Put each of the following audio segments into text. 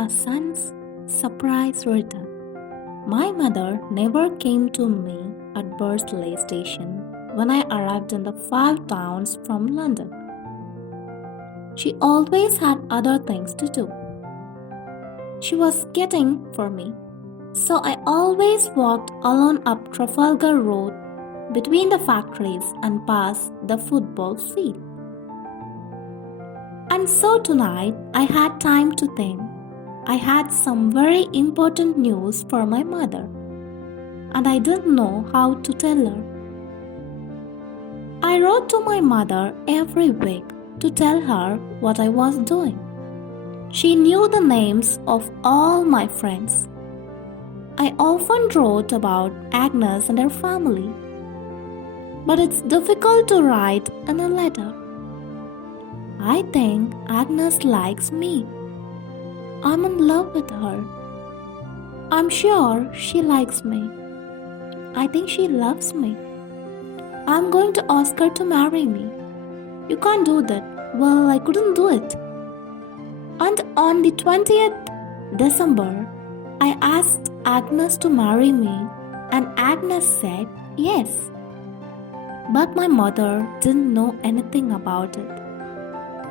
A son's surprise return. My mother never came to me at Bursley station when I arrived in the 5 towns from London. She always had other things to do. She was getting for me, so I always walked alone up Trafalgar Road between the factories and past the football field. And so tonight I had time to think. I had some very important news for my mother, and I didn't know how to tell her. I wrote to my mother every week to tell her what I was doing. She knew the names of all my friends. I often wrote about Agnes and her family, but it's difficult to write in a letter. I think Agnes likes me. I'm in love with her. I'm sure she likes me. I think she loves me. I'm going to ask her to marry me. You can't do that. Well, I couldn't do it. And on the 20th December, I asked Agnes to marry me, and Agnes said yes. But my mother didn't know anything about it.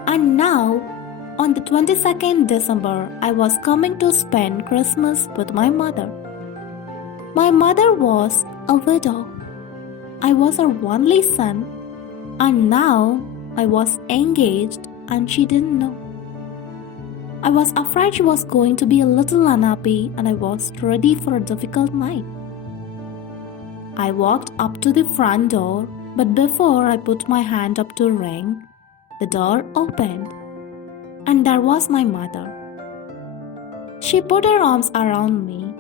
And now, on the 22nd December, I was coming to spend Christmas with my mother. My mother was a widow. I was her only son, and now I was engaged and she didn't know. I was afraid she was going to be a little unhappy, and I was ready for a difficult night. I walked up to the front door, but before I put my hand up to ring, the door opened, and there was my mother. She put her arms around me.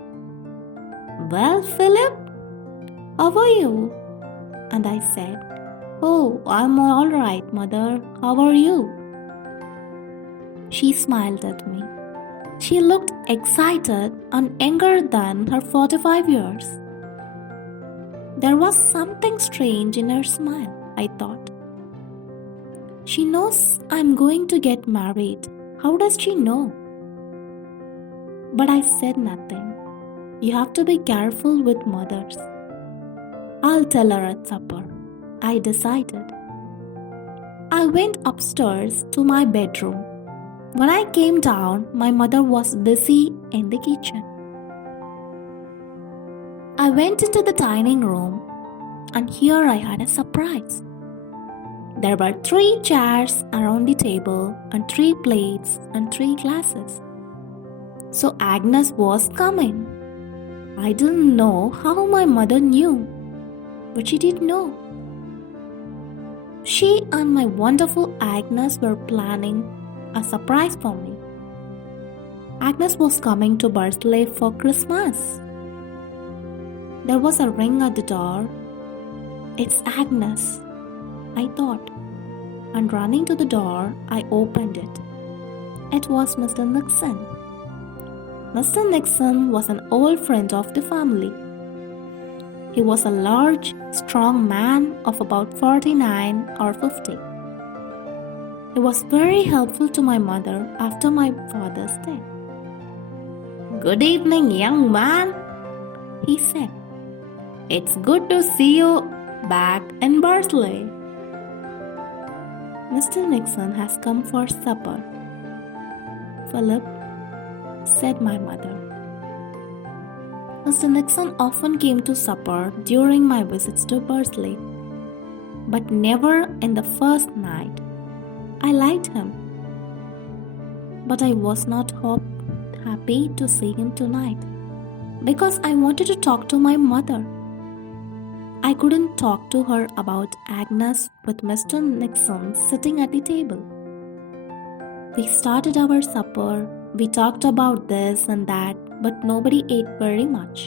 "Well, Philip, how are you?" And I said, "Oh, I'm all right, mother. How are you?" She smiled at me. She looked excited and younger than her 45 years. There was something strange in her smile, I thought. She knows I'm going to get married. How does she know? But I said nothing. You have to be careful with mothers. I'll tell her at supper, I decided. I went upstairs to my bedroom. When I came down, my mother was busy in the kitchen. I went into the dining room, and here I had a surprise. There were 3 chairs around the table and 3 plates and 3 glasses. So Agnes was coming. I didn't know how my mother knew, but she did know. She and my wonderful Agnes were planning a surprise for me. Agnes was coming to Bursley for Christmas. There was a ring at the door. It's Agnes, I thought, and running to the door, I opened it. It was Mr. Nixon. Mr. Nixon was an old friend of the family. He was a large, strong man of about 49 or 50. He was very helpful to my mother after my father's death. "Good evening, young man," he said. "It's good to see you back in Bursley." "Mr. Nixon has come for supper, Philip," said my mother. Mr. Nixon often came to supper during my visits to Bursley, but never in the first night. I liked him, but I was not happy to see him tonight because I wanted to talk to my mother. I couldn't talk to her about Agnes with Mr. Nixon sitting at the table. We started our supper, we talked about this and that, but nobody ate very much.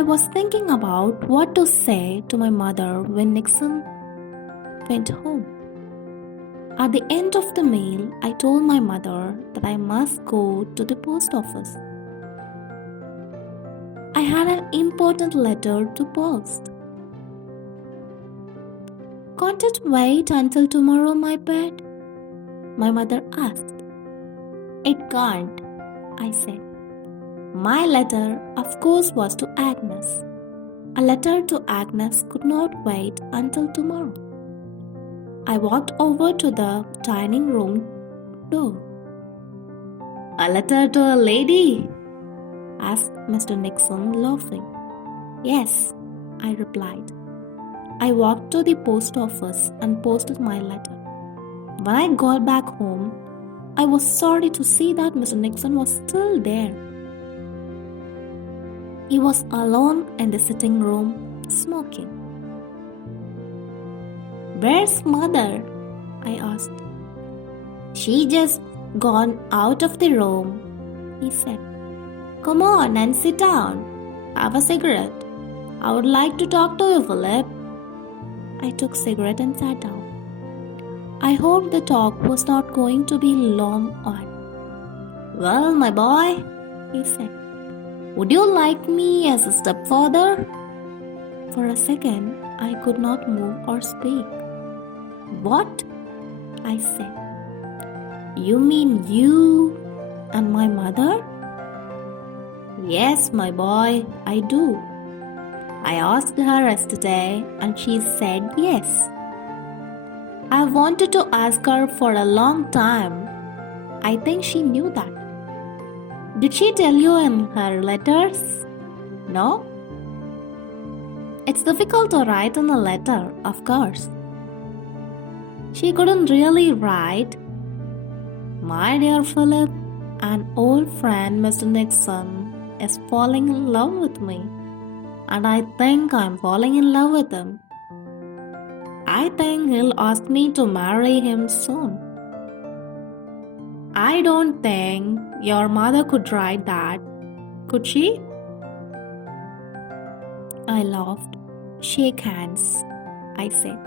I was thinking about what to say to my mother when Nixon went home. At the end of the meal, I told my mother that I must go to the post office. I had an important letter to post. "Can't it wait until tomorrow, my pet?" my mother asked. It can't, I said. My letter, of course, was to Agnes. A letter to Agnes could not wait until tomorrow. I walked over to the dining room door. A letter to a lady? Asked Mr. Nixon, laughing. Yes, I replied. I walked to the post office and posted my letter. When I got back home, I was sorry to see that Mr. Nixon was still there. He was alone in the sitting room, smoking. Where's Mother? I asked. She just gone out of the room, he said. Come on and sit down. Have a cigarette. I would like to talk to you, Philip. I took cigarette and sat down. I hoped the talk was not going to be long on. Well, my boy, he said, would you like me as a stepfather? For a second, I could not move or speak. What? I said. You mean you and my mother? Yes, my boy, I do. I asked her yesterday and she said yes. I wanted to ask her for a long time. I think she knew that. Did she tell you in her letters? No? It's difficult to write in a letter, of course. She couldn't really write. My dear Philip, an old friend, Mr. Nixon, is falling in love with me. And I think I'm falling in love with him. I think he'll ask me to marry him soon. I don't think your mother could write that, could she? I laughed. Shake hands, I said.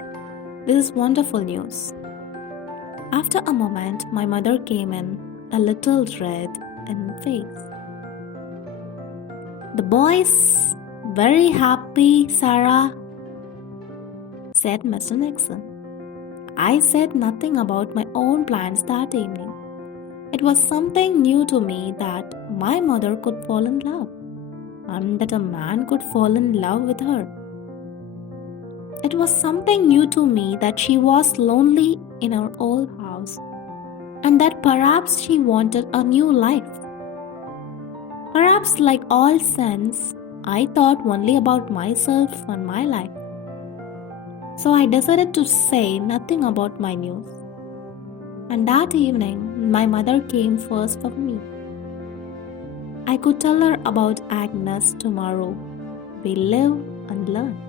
This is wonderful news. After a moment, my mother came in, a little red in the face. The boy's very happy, Sarah, said Mr. Nixon. I said nothing about my own plans that evening. It was something new to me that my mother could fall in love, and that a man could fall in love with her. It was something new to me that she was lonely in her old house, and that perhaps she wanted a new life. Perhaps, like all sons, I thought only about myself and my life. So I decided to say nothing about my news. And that evening, my mother came first for me. I could tell her about Agnes tomorrow. We live and learn.